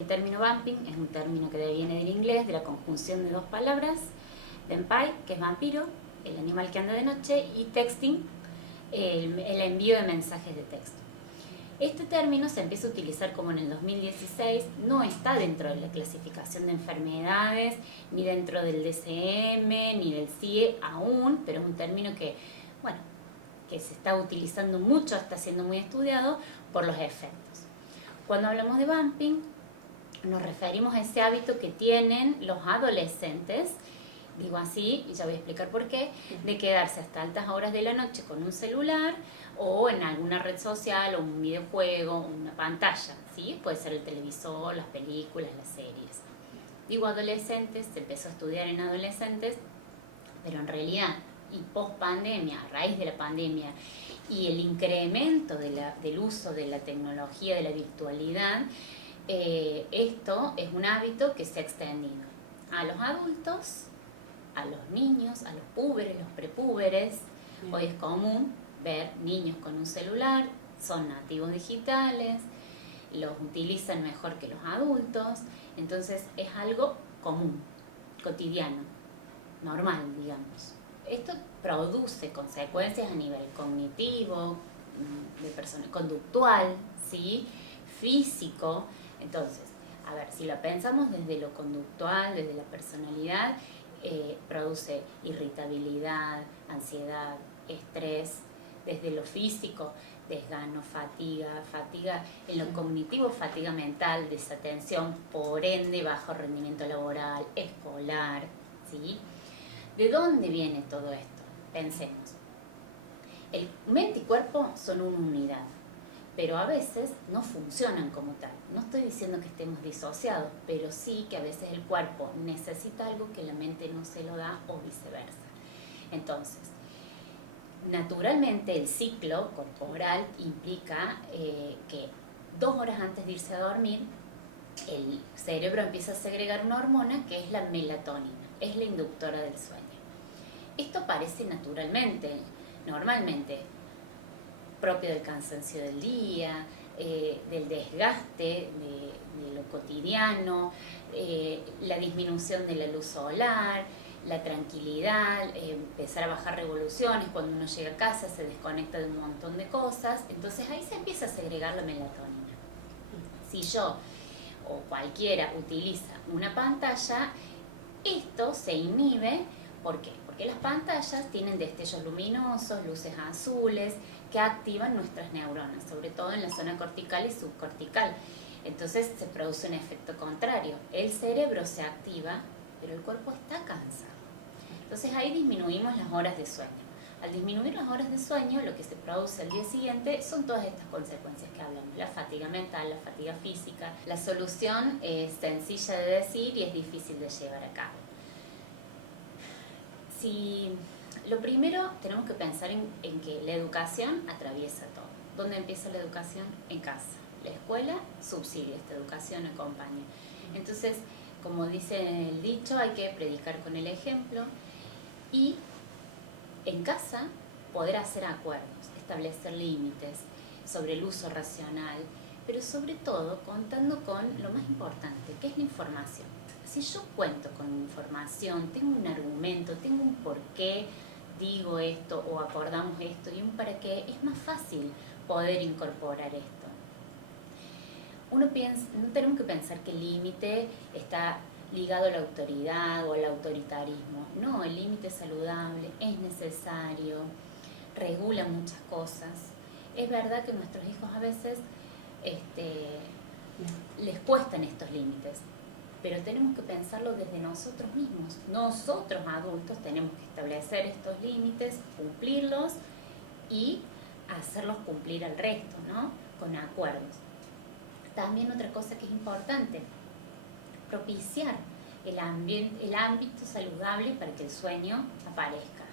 El término vamping es un término que viene del inglés, de la conjunción de dos palabras, vampire, que es vampiro, el animal que anda de noche, y texting, el envío de mensajes de texto. Este término se empieza a utilizar como en el 2016, no está dentro de la clasificación de enfermedades, ni dentro del DSM, ni del CIE aún, pero es un término que, bueno, que se está utilizando mucho, está siendo muy estudiado por los efectos. Cuando hablamos de vamping, nos referimos a ese hábito que tienen los adolescentes, digo así, y ya voy a explicar por qué, de quedarse hasta altas horas de la noche con un celular o en alguna red social o un videojuego, una pantalla, ¿sí? Puede ser el televisor, las películas, las series. Digo adolescentes, se empezó a estudiar en adolescentes, pero en realidad, y post pandemia, a raíz de la pandemia, y el incremento del uso de la tecnología, de la virtualidad, esto es un hábito que se ha extendido a los adultos, a los niños, a los púberes, los prepúberes. Hoy es común ver niños con un celular, son nativos digitales, los utilizan mejor que los adultos, entonces es algo común, cotidiano, normal, digamos. Esto produce consecuencias a nivel cognitivo, de persona, conductual, ¿sí? Físico. Entonces, a ver, si lo pensamos desde lo conductual, desde la personalidad, produce irritabilidad, ansiedad, estrés. Desde lo físico, desgano, fatiga en lo cognitivo, fatiga mental, desatención, por ende bajo rendimiento laboral, escolar, ¿sí? ¿De dónde viene todo esto? Pensemos. El mente y cuerpo son una unidad, pero a veces no funcionan como tal. No estoy diciendo que estemos disociados, pero sí que a veces el cuerpo necesita algo que la mente no se lo da o viceversa. Entonces, naturalmente el ciclo corporal implica que 2 horas antes de irse a dormir, el cerebro empieza a segregar una hormona que es la melatonina, es la inductora del sueño. Esto aparece naturalmente, normalmente, propio del cansancio del día, del desgaste de lo cotidiano, la disminución de la luz solar, la tranquilidad, empezar a bajar revoluciones, cuando uno llega a casa se desconecta de un montón de cosas, entonces ahí se empieza a segregar la melatonina. Si yo o cualquiera utiliza una pantalla, esto se inhibe. ¿Por qué? Porque las pantallas tienen destellos luminosos, luces azules, que activan nuestras neuronas, sobre todo en la zona cortical y subcortical. Entonces se produce un efecto contrario. El cerebro se activa, pero el cuerpo está cansado. Entonces ahí disminuimos las horas de sueño. Al disminuir las horas de sueño, lo que se produce al día siguiente son todas estas consecuencias que hablamos. La fatiga mental, la fatiga física. La solución es sencilla de decir y es difícil de llevar a cabo. Si lo primero tenemos que pensar en que la educación atraviesa todo. ¿Dónde empieza la educación? En casa. La escuela subsidia esta educación, acompaña. Entonces, como dice el dicho, hay que predicar con el ejemplo y en casa poder hacer acuerdos, establecer límites sobre el uso racional, pero sobre todo contando con lo más importante, que es la información. Si yo cuento con información, tengo un argumento, tengo un por qué digo esto o acordamos esto y un para qué, es más fácil poder incorporar esto. No tenemos que pensar que el límite está ligado a la autoridad o al autoritarismo. No, el límite es saludable, es necesario, regula muchas cosas. Es verdad que a nuestros hijos a veces les cuestan estos límites, pero tenemos que pensarlo desde nosotros mismos. Nosotros adultos tenemos que establecer estos límites, cumplirlos y hacerlos cumplir al resto, ¿no? Con acuerdos. También otra cosa que es importante, propiciar el ámbito saludable para que el sueño aparezca.